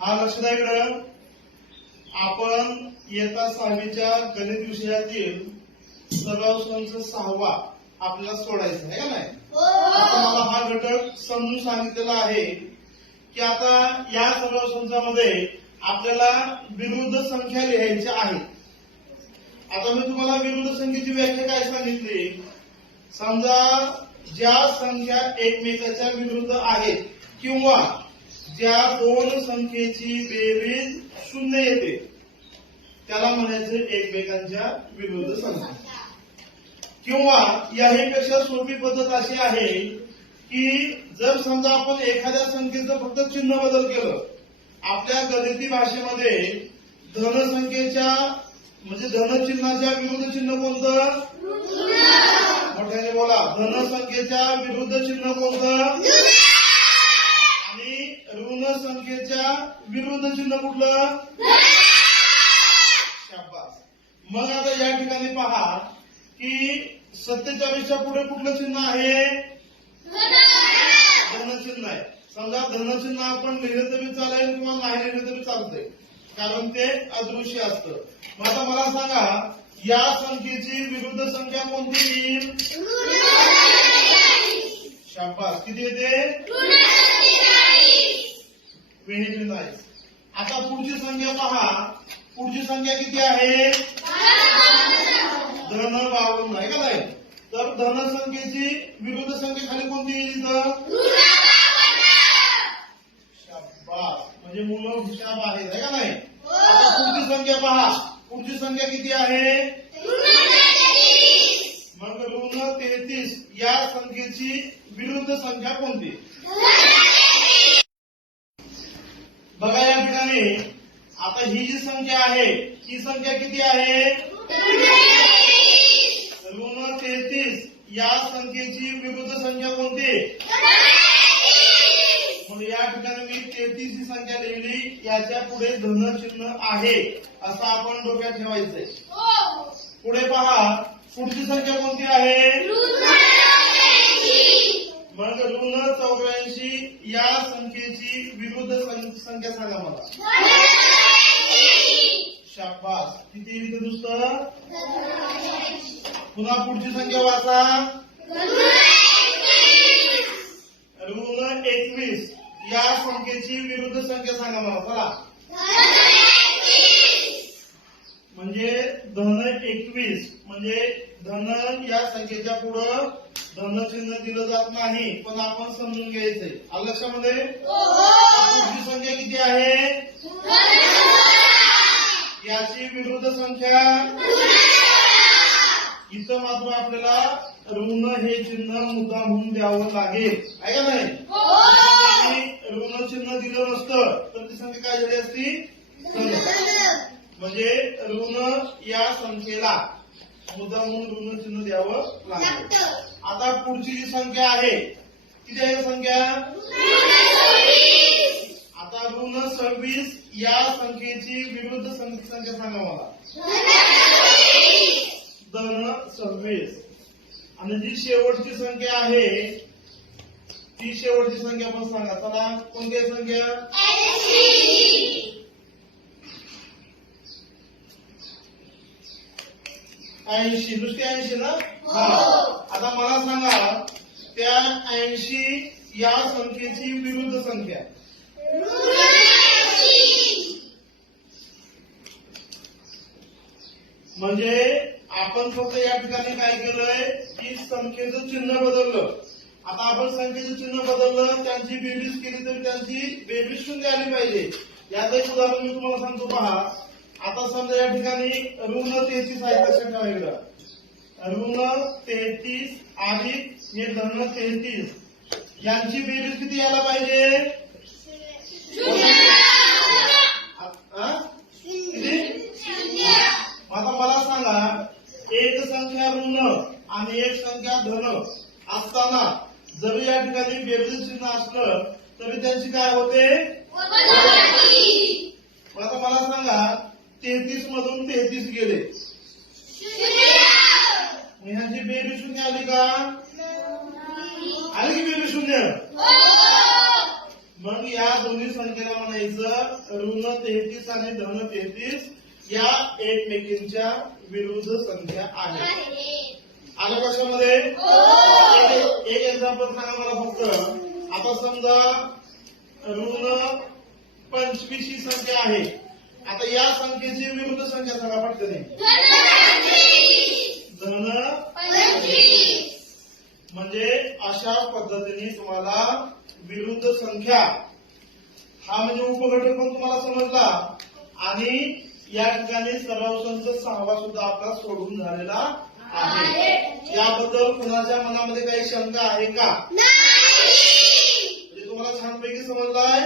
हा लक्षात आहे इकडं आपण इयत्ता सहावीच्या गणित विषयातील सराव संच सहावा आपल्याला सोडायचा आहे का नाही? आता मला हा घटक समजून सांगितलेला आहे की आता या सराव संचामध्ये आपल्याला विरुद्ध संख्या लिहायच्या आहेत आता मी तुम्हाला विरुद्ध संख्येची व्याख्या काय सांगितली? समजा ज्या संख्या एकमेकाच्या विरुद्ध आहेत किंवा ज्या दोन संख्येची बेरीज शून्य येते त्याला म्हणायचं एकमेकांच्या विरुद्ध संख्या. किंवा याहीपेक्षा सोपी पद्धत अशी आहे की जर समजा आपण एखाद्या संख्येचं फक्त चिन्ह बदल केलं आपल्या गणिती भाषेमध्ये धनसंख्येच्या म्हणजे धनचिन्हाच्या विरुद्ध चिन्ह कोणतं? मोठ्याने बोला धनसंख्येच्या विरुद्ध चिन्ह कोणतं? ऋण संख्येच्या विरुद्ध चिन्ह कुठलं? शाबास. मग आता या ठिकाणी पहा की सत्तेचाळीसच्या पुढे कुठलं चिन्ह आहे? धनचिन्ह आहे. समजा धनचिन्ह आपण लिहिलं तरी चालेल किंवा नाही लिहिलं तरी चालतंय. कारण ते अदृश्य असतं. मग आता मला सांगा या संख्येची विरुद्ध संख्या कोणती? येईल शाबास. किती येते? आता पुढची संख्या पहा. पुढची संख्या किती आहे? धन बावन्न आहे का नाही? तर धनसंख्येची विरुद्ध संख्या खाली कोणती येईल तर शाबास. म्हणजे मुलं हुशार आहेत आहे का नाही? आता पुढची संख्या पहा. पुढची संख्या किती आहे? मग ऋण तेहतीस. या संख्येची विरुद्ध संख्या कोणती? ठिकाणी. आता ही जी संख्या आहे ही संख्या किती आहे? ऋण तेहतीस या संख्येची विरुद्ध संख्या कोणती? मग या ठिकाणी मी तेहतीस ही संख्या लिहिली याच्यापुढे धन चिन्ह आहे असं आपण डोक्यात ठेवायचंय. पुढे पहा पुढची संख्या कोणती आहे? मग ऋण चौऱ्याऐंशी या संख्येची विरुद्ध संख्या सांगा मला. शाबास. किती येईल दुसरं? पुन्हा पुढची संख्या वाचा. ऋण एकवीस. या संख्येची विरुद्ध संख्या सांगा मला चला. म्हणजे धन एकवीस. म्हणजे धन या संख्येच्या पुढं धन चिन्ह दिलं जात नाही पण आपण समजून घ्यायचंय लक्षामध्ये? पुढची संख्या किती आहे? याची विरुद्ध संख्या? इथं मात्र आपल्याला ऋण हे चिन्ह मुद्दा म्हणून द्यावं लागेल. आहे का नाही? आणि ऋण चिन्ह दिलं नसतं तर ती संख्या काय झाली असती. म्हणजे ऋण या संख्येला मुद्दा म्हणून ऋण चिन्ह द्यावं लागेल आता पुढची जी संख्या आहे किती आहे संख्या? आता ऋण सव्वीस या संख्येची विरुद्ध संख्या सांगा मला. धन सव्वीस आणि जी शेवटची संख्या आहे ती शेवटची संख्या पण सांगा. चला कोणती संख्या? ऐंशी नुसती ऐंशी ना? हा. आता मला सांगा त्या ऐंशी या संख्येची विरुद्ध संख्या. म्हणजे आपण फक्त या ठिकाणी काय केलंय? की संख्येचं चिन्ह बदललं. आता आपण संख्येचं चिन्ह बदललं त्यांची बेरीज केली तर त्यांची बेरीज शून्य आली पाहिजे. याचं एक उदाहरण मी तुम्हाला सांगतो पहा. आता समजा या ठिकाणी ऋण तेहतीस आहे लक्षात ठेवा इकडं ऋण तेहतीस आणि हे धन तेहतीस यांची बेरीज किती यायला पाहिजे? आता मला सांगा एक संख्या ऋण आणि एक संख्या धन असताना जरी या ठिकाणी बेरीज चिन्ह असलं तरी त्यांची काय होते? आता मला सांगा तेहतीस मधून तेहतीस गेले. ह्यांची बेरीज शून्य आली का? आली की बेरीज शून्य? मग या दोन्ही संख्येला म्हणा सांगायचं ऋण तेहतीस आणि धन तेहतीस या एकमेकींच्या विरुद्ध संख्या आहेत आलं कशामध्ये एक एक एक्झाम्पल सांगा मला फक्त. आता समजा ऋण पंचवीस ही संख्या आहे. आता या संख्येची विरुद्ध संख्या सांगा पटकन धन म्हणजे अशा पद्धतीने तुम्हाला विरुद्ध संख्या. हा म्हणजे उपघटक पण तुम्हाला समजला. आणि या ठिकाणी सराव संच सहावा सुद्धा आपला सोडून झालेला आहे. याबद्दल कुणाच्या मनामध्ये काही शंका आहे का? म्हणजे तुम्हाला छानपैकी समजलाय